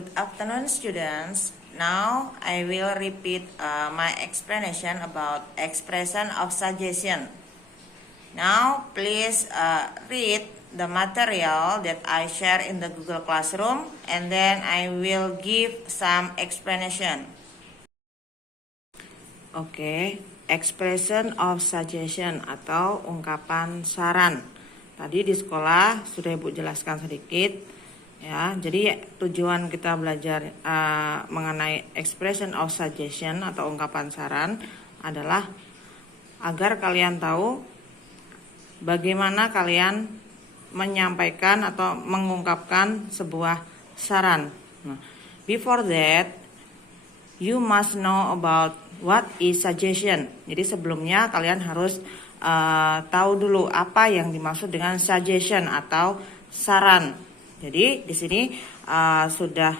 Good afternoon, students. Now I will repeat my explanation about expression of suggestion. Now please read the material that I share in the Google Classroom, and then I will give some explanation. Oke, expression of suggestion atau ungkapan saran. Tadi di sekolah sudah Ibu jelaskan sedikit. Ya, jadi tujuan kita belajar mengenai expression of suggestion atau ungkapan saran adalah agar kalian tahu bagaimana kalian menyampaikan atau mengungkapkan sebuah saran. Nah, before that, you must know about what is suggestion. Jadi sebelumnya kalian harus tahu dulu apa yang dimaksud dengan suggestion atau saran. Jadi di sini sudah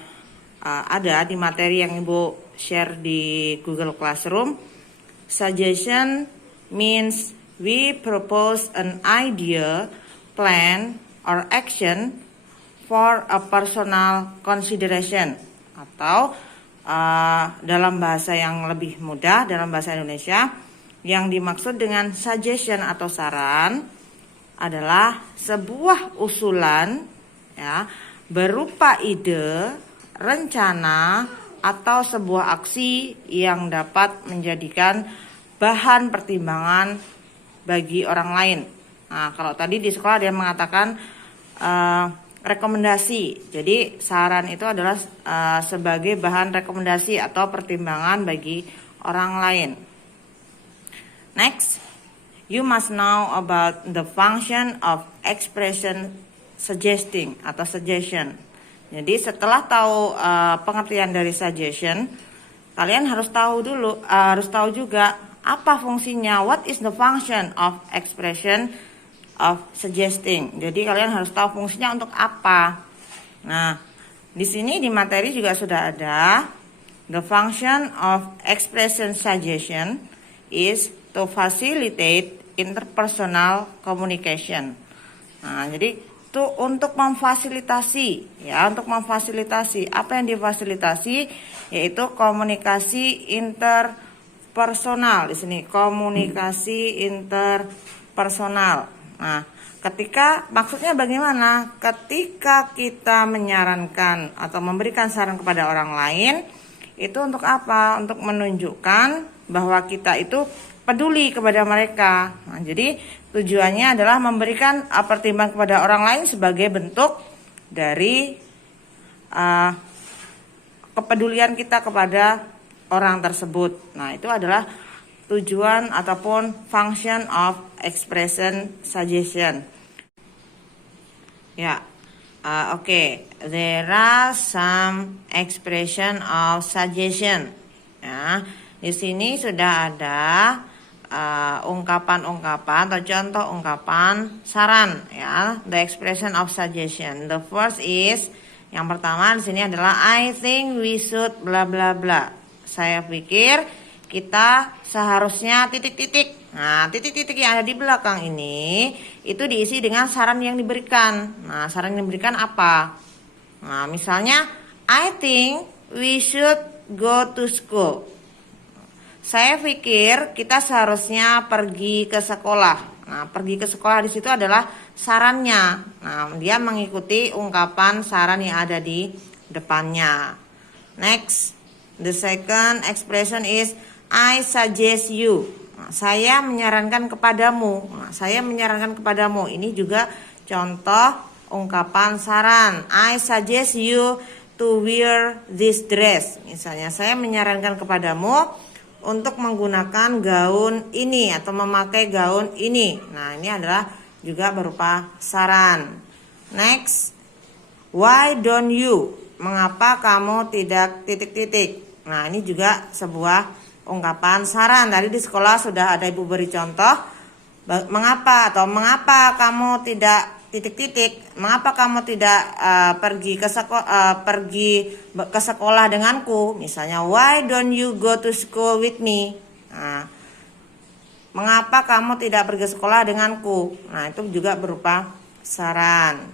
ada di materi yang Ibu share di Google Classroom. Suggestion means we propose an idea, plan, or action for a personal consideration. Atau dalam bahasa yang lebih mudah, dalam bahasa Indonesia, yang dimaksud dengan suggestion atau saran adalah sebuah usulan ya, berupa ide, rencana, atau sebuah aksi yang dapat menjadikan bahan pertimbangan bagi orang lain. Nah, kalau tadi di sekolah dia mengatakan rekomendasi. Jadi saran itu adalah sebagai bahan rekomendasi atau pertimbangan bagi orang lain. Next, you must know about the function of expression suggesting atau suggestion. Jadi setelah tahu pengertian dari suggestion, kalian harus tahu juga apa fungsinya. What is the function of expression of suggesting? Jadi kalian harus tahu fungsinya untuk apa. Nah, di sini di materi juga sudah ada. The function of expression suggestion is to facilitate interpersonal communication. Nah, jadi itu untuk memfasilitasi ya, untuk memfasilitasi. Apa yang difasilitasi? Yaitu komunikasi interpersonal. Di sini komunikasi interpersonal. Nah, maksudnya bagaimana? Ketika kita menyarankan atau memberikan saran kepada orang lain, itu untuk apa? Untuk menunjukkan bahwa kita itu peduli kepada mereka. Nah, jadi tujuannya adalah memberikan pertimbangan kepada orang lain sebagai bentuk dari kepedulian kita kepada orang tersebut. Nah, itu adalah tujuan ataupun function of expression suggestion. Ya, oke. There are some expression of suggestion. Ya, di sini sudah ada ungkapan-ungkapan atau contoh ungkapan saran ya, the expression of suggestion. The first is, yang pertama di sini adalah I think we should bla bla bla. Saya pikir kita seharusnya titik-titik. Nah, titik-titik yang ada di belakang ini itu diisi dengan saran yang diberikan. Nah, saran yang diberikan apa? Nah, misalnya I think we should go to school. Saya pikir kita seharusnya pergi ke sekolah. Nah, pergi ke sekolah di situ adalah sarannya. Nah, dia mengikuti ungkapan saran yang ada di depannya. Next, the second expression is I suggest you. Nah, saya menyarankan kepadamu. Nah, saya menyarankan kepadamu. Ini juga contoh ungkapan saran. I suggest you to wear this dress. Misalnya, saya menyarankan kepadamu untuk menggunakan gaun ini atau memakai gaun ini. Nah, ini adalah juga berupa saran. Next, why don't you? Mengapa kamu tidak titik-titik? Nah, ini juga sebuah ungkapan saran. Tadi di sekolah sudah ada Ibu beri contoh mengapa kamu tidak titik-titik. Mengapa kamu tidak pergi ke sekolah denganku? Misalnya, why don't you go to school with me? Nah, mengapa kamu tidak pergi ke sekolah denganku? Nah, itu juga berupa saran.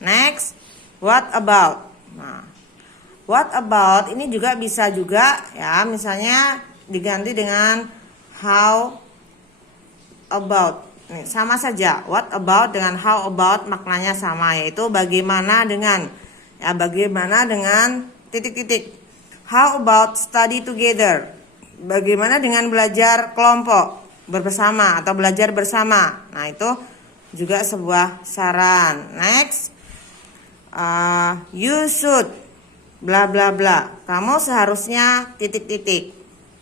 Next, what about? Nah, What about ini juga bisa juga ya, misalnya diganti dengan how about. Nih, sama saja. What about dengan how about maknanya sama, yaitu bagaimana dengan. Ya, bagaimana dengan titik-titik. How about study together? Bagaimana dengan belajar kelompok bersama atau belajar bersama? Nah, itu juga sebuah saran. Next, you should bla bla bla. Kamu seharusnya titik-titik.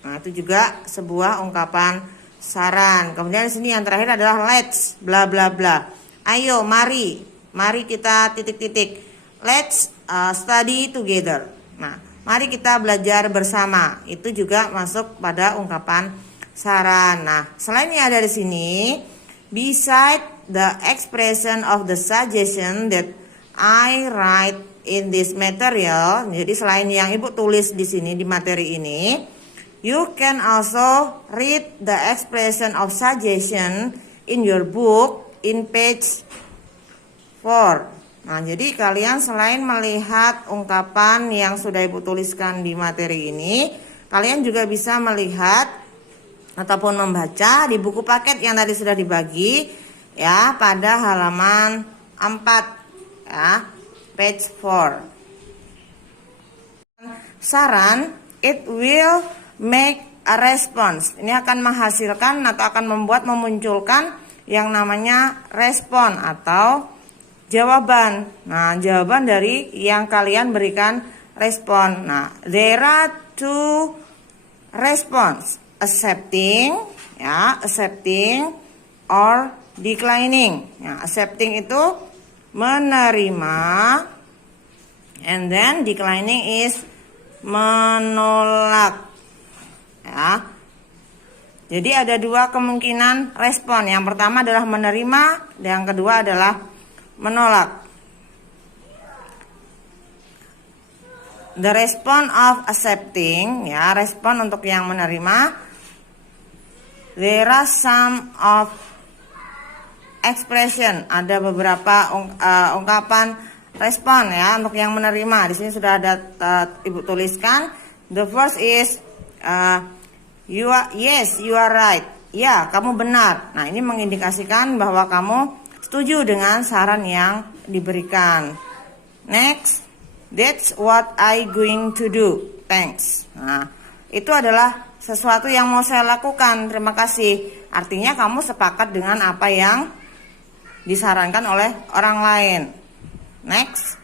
Nah, itu juga sebuah ungkapan saran. Kemudian di sini yang terakhir adalah let's bla bla bla. Ayo, mari kita titik-titik. Let's study together. Nah, mari kita belajar bersama. Itu juga masuk pada ungkapan saran. Nah, selain yang ada di sini, beside the expression of the suggestion that I write in this material. Jadi selain yang Ibu tulis di sini di materi ini, you can also read the expression of suggestion in your book in page 4. Nah, jadi kalian selain melihat ungkapan yang sudah Ibu tuliskan di materi ini, kalian juga bisa melihat ataupun membaca di buku paket yang tadi sudah dibagi ya pada halaman 4 ya, page 4. Saran, it will make a response. Ini akan menghasilkan atau akan memunculkan yang namanya respon atau jawaban. Nah, jawaban dari yang kalian berikan respon. Nah, there are two response, accepting ya, accepting or declining. Ya, accepting itu menerima, and then declining is menolak. Ya. Jadi ada dua kemungkinan respon. Yang pertama adalah menerima, dan yang kedua adalah menolak. The response of accepting, ya, respon untuk yang menerima. There are some of expression, ada beberapa ungkapan respon ya untuk yang menerima. Di sini sudah ada Ibu tuliskan. The first is yes, you are right. Ya, kamu benar. Nah, ini mengindikasikan bahwa kamu setuju dengan saran yang diberikan. Next, that's what I going to do. Thanks. Nah, itu adalah sesuatu yang mau saya lakukan. Terima kasih. Artinya kamu sepakat dengan apa yang disarankan oleh orang lain. Next,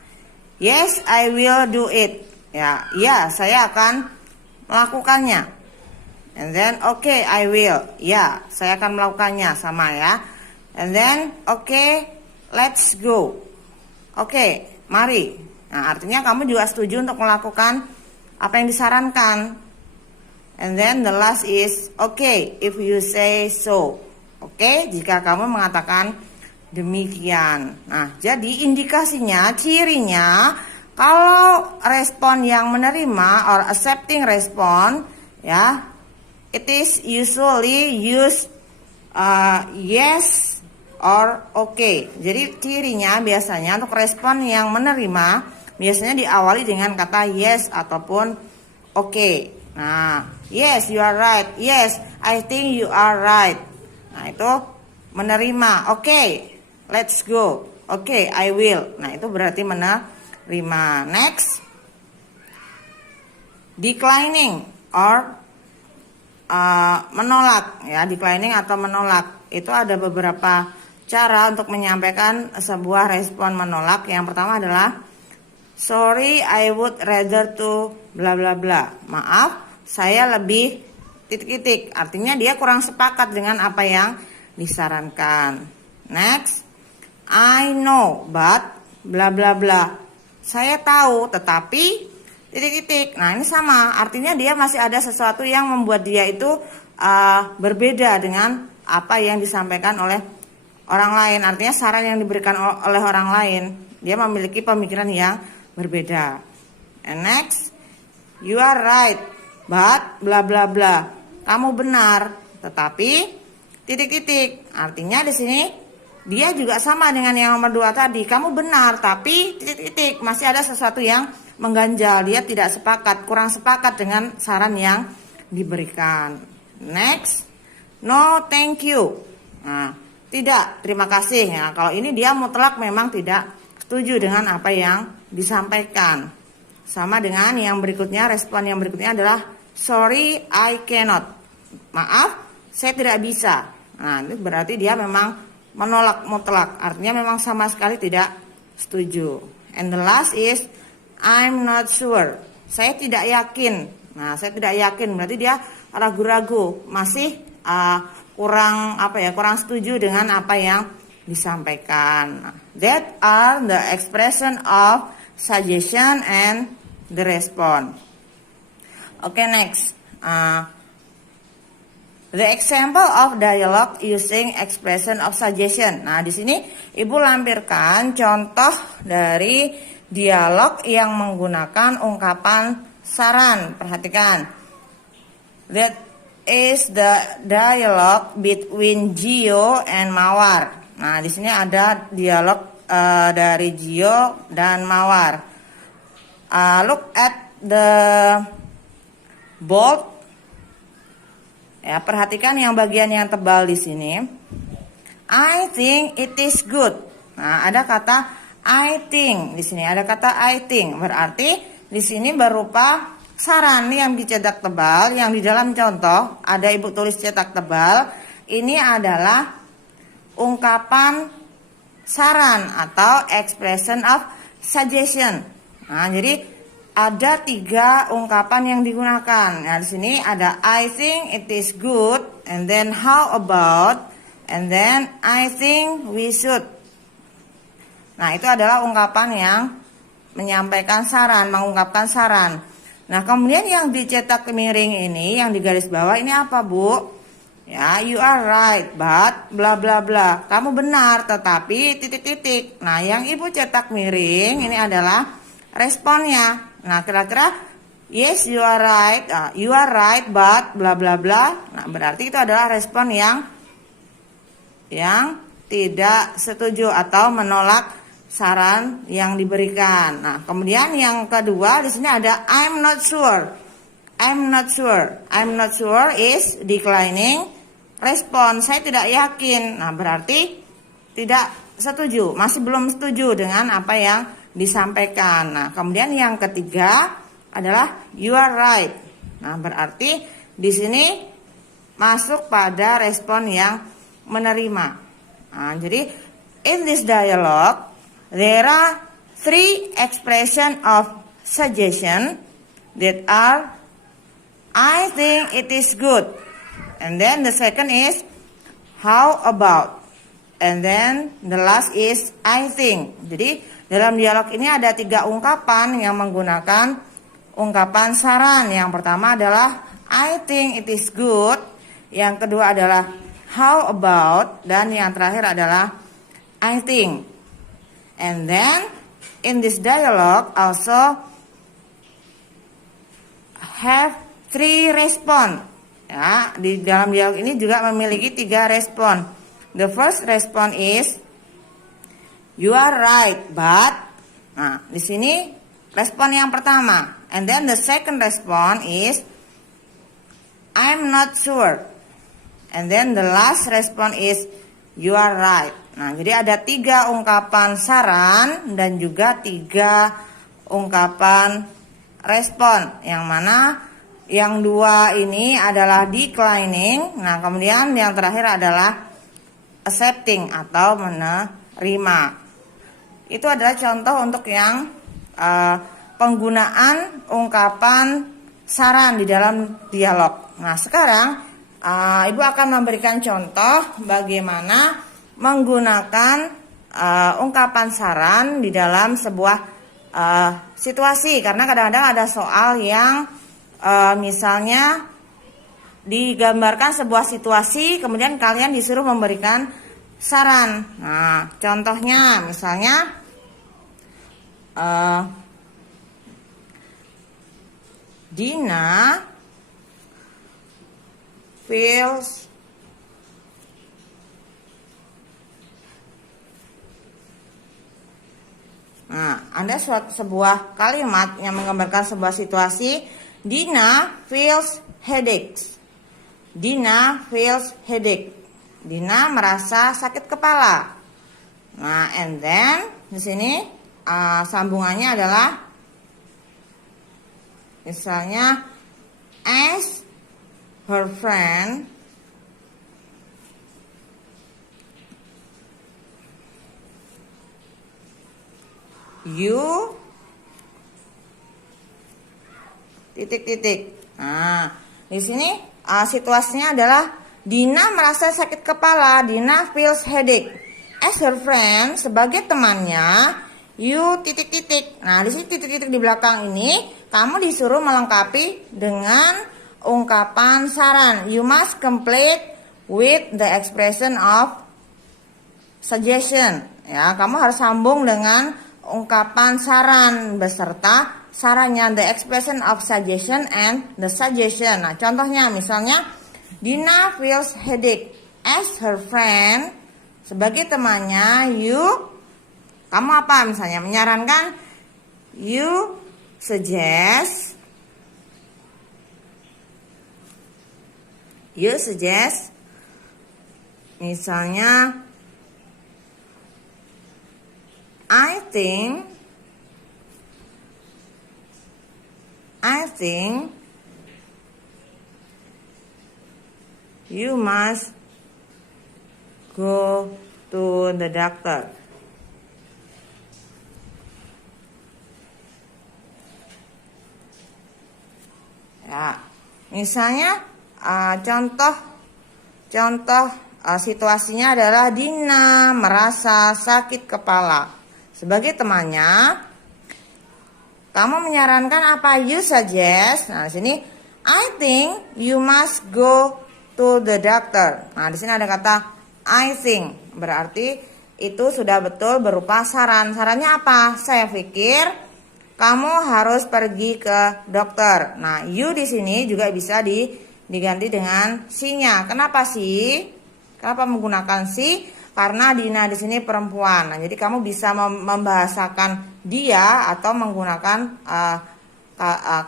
yes, I will do it. Ya, saya akan melakukannya. And then, okay, I will. Ya, saya akan melakukannya, sama ya. And then, okay, let's go. Okay, mari. Nah, artinya kamu juga setuju untuk melakukan apa yang disarankan. And then the last is, okay, if you say so. Okay, jika kamu mengatakan demikian. Nah, jadi indikasinya, cirinya, kalau respon yang menerima or accepting respon, ya, it is usually use yes or okay. Jadi cirinya biasanya untuk respon yang menerima biasanya diawali dengan kata yes ataupun okay. Nah, yes, you are right. Yes, I think you are right. Nah, itu menerima. Okay, let's go. Okay, I will. Nah, itu berarti menerima. Next, declining or menolak ya, declining atau menolak. Itu ada beberapa cara untuk menyampaikan sebuah respon menolak. Yang pertama adalah sorry, I would rather to bla bla bla. Maaf, saya lebih titik-titik. Artinya dia kurang sepakat dengan apa yang disarankan. Next, I know but bla bla bla. Saya tahu tetapi titik-titik. Nah, ini sama. Artinya dia masih ada sesuatu yang membuat dia itu berbeda dengan apa yang disampaikan oleh orang lain. Artinya saran yang diberikan oleh orang lain, dia memiliki pemikiran yang berbeda. And next, you are right, but bla bla bla. Kamu benar, tetapi titik-titik. Artinya di sini dia juga sama dengan yang nomor 2 tadi. Kamu benar, tapi titik-titik. Masih ada sesuatu yang mengganjal, dia tidak sepakat, kurang sepakat dengan saran yang diberikan. Next, no thank you. Nah, tidak, terima kasih ya. Kalau ini dia mutlak memang tidak setuju dengan apa yang disampaikan. Sama dengan yang berikutnya, respon yang berikutnya adalah sorry I cannot. Maaf, saya tidak bisa. Nah, itu berarti dia memang menolak mutlak, artinya memang sama sekali tidak setuju. And the last is I'm not sure. Saya tidak yakin. Nah, saya tidak yakin berarti dia ragu-ragu, masih kurang kurang setuju dengan apa yang disampaikan. Nah, that are the expression of suggestion and the response. Okay, next. The example of dialogue using expression of suggestion. Nah, di sini Ibu lampirkan contoh dari dialog yang menggunakan ungkapan saran. Perhatikan. That is the dialogue between Gio and Mawar. Nah, di sini ada dialog dari Gio dan Mawar. Look at the bold. Ya, perhatikan yang bagian yang tebal di sini. I think it is good. Nah, ada kata I think di sini, ada kata I think. Berarti di sini berupa saran yang dicetak tebal, yang di dalam contoh ada Ibu tulis cetak tebal. Ini adalah ungkapan saran atau expression of suggestion. Nah, jadi ada 3 ungkapan yang digunakan. Nah, di sini ada I think it is good, and then how about, and then I think we should. Nah, itu adalah ungkapan yang menyampaikan saran, mengungkapkan saran. Nah, kemudian yang dicetak miring ini, yang di garis bawah ini apa, Bu? Ya, you are right, but bla bla bla. Kamu benar, tetapi titik-titik. Nah, yang Ibu cetak miring ini adalah responnya. Nah, kira-kira yes you are right but bla bla bla. Nah, berarti itu adalah respon yang tidak setuju atau menolak saran yang diberikan. Nah, kemudian yang kedua di sini ada I'm not sure. I'm not sure. I'm not sure is declining respon. Saya tidak yakin. Nah, berarti tidak setuju, masih belum setuju dengan apa yang disampaikan. Nah, kemudian yang ketiga adalah you are right. Nah, berarti di sini masuk pada respon yang menerima. Nah, jadi in this dialogue there are 3 expression of suggestion that are I think it is good. And then the second is how about. And then the last is I think. Jadi dalam dialog ini ada 3 ungkapan yang menggunakan ungkapan saran. Yang pertama adalah I think it is good. Yang kedua adalah how about. Dan yang terakhir adalah I think. And then in this dialogue also have 3 respon. Ya, di dalam dialog ini juga memiliki 3 respon. The first response is you are right, but. Nah, di sini respon yang pertama. And then the second response is I'm not sure. And then the last response is you are right. Nah, jadi ada 3 ungkapan saran dan juga 3 ungkapan respon. Yang mana yang 2 ini adalah declining. Nah, kemudian yang terakhir adalah accepting atau menerima. Itu adalah contoh untuk yang penggunaan ungkapan saran di dalam dialog. Nah, sekarang Ibu akan memberikan contoh bagaimana menggunakan ungkapan saran di dalam sebuah situasi. Karena kadang-kadang ada soal yang misalnya digambarkan sebuah situasi, kemudian kalian disuruh memberikan saran. Nah, contohnya misalnya Dina feels Nah, ada sebuah kalimat yang menggambarkan sebuah situasi. Dina feels headaches. Dina feels headache. Dina merasa sakit kepala. Nah, and then di sini sambungannya adalah misalnya as her friend you titik-titik. Nah, di sini situasinya adalah Dina merasa sakit kepala. Dina feels headache. As her friend, sebagai temannya, you titik-titik. Nah, di sini titik-titik di belakang ini kamu disuruh melengkapi dengan ungkapan saran. You must complete with the expression of suggestion. Ya, kamu harus sambung dengan ungkapan saran beserta sarannya, the expression of suggestion and the suggestion. Nah, contohnya misalnya Dina feels headache. As her friend, sebagai temannya, kamu apa misalnya? Menyarankan, you suggest misalnya I think you must go to the doctor. Ya, misalnya contoh situasinya adalah Dina merasa sakit kepala. Sebagai temannya, kamu menyarankan apa? You suggest. Nah, di sini I think you must go to the doctor. Nah, di sini ada kata I think. Berarti itu sudah betul berupa saran. Sarannya apa? Saya pikir kamu harus pergi ke dokter. Nah, you di sini juga bisa diganti dengan si-nya. Kenapa sih? Kenapa menggunakan si? Karena Dina di sini perempuan. Nah, jadi kamu bisa membahasakan dia atau menggunakan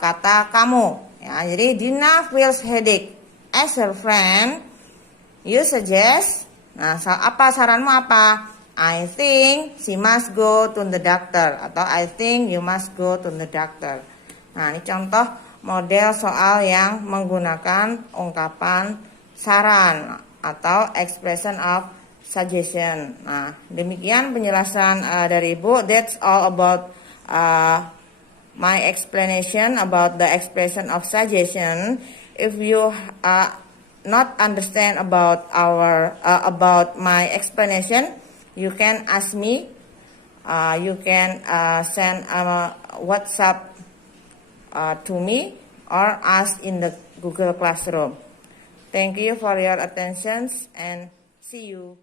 kata kamu. Ya, jadi Dina feels headache. As her friend, you suggest. Nah, apa saranmu apa? I think she must go to the doctor. Atau I think you must go to the doctor. Nah, ini contoh model soal yang menggunakan ungkapan saran atau expression of suggestion. Nah, demikian penjelasan dari Ibu. That's all about my explanation about the expression of suggestion. If you not understand about about my explanation, you can ask me. You can send a WhatsApp to me or ask in the Google Classroom. Thank you for your attention and see you.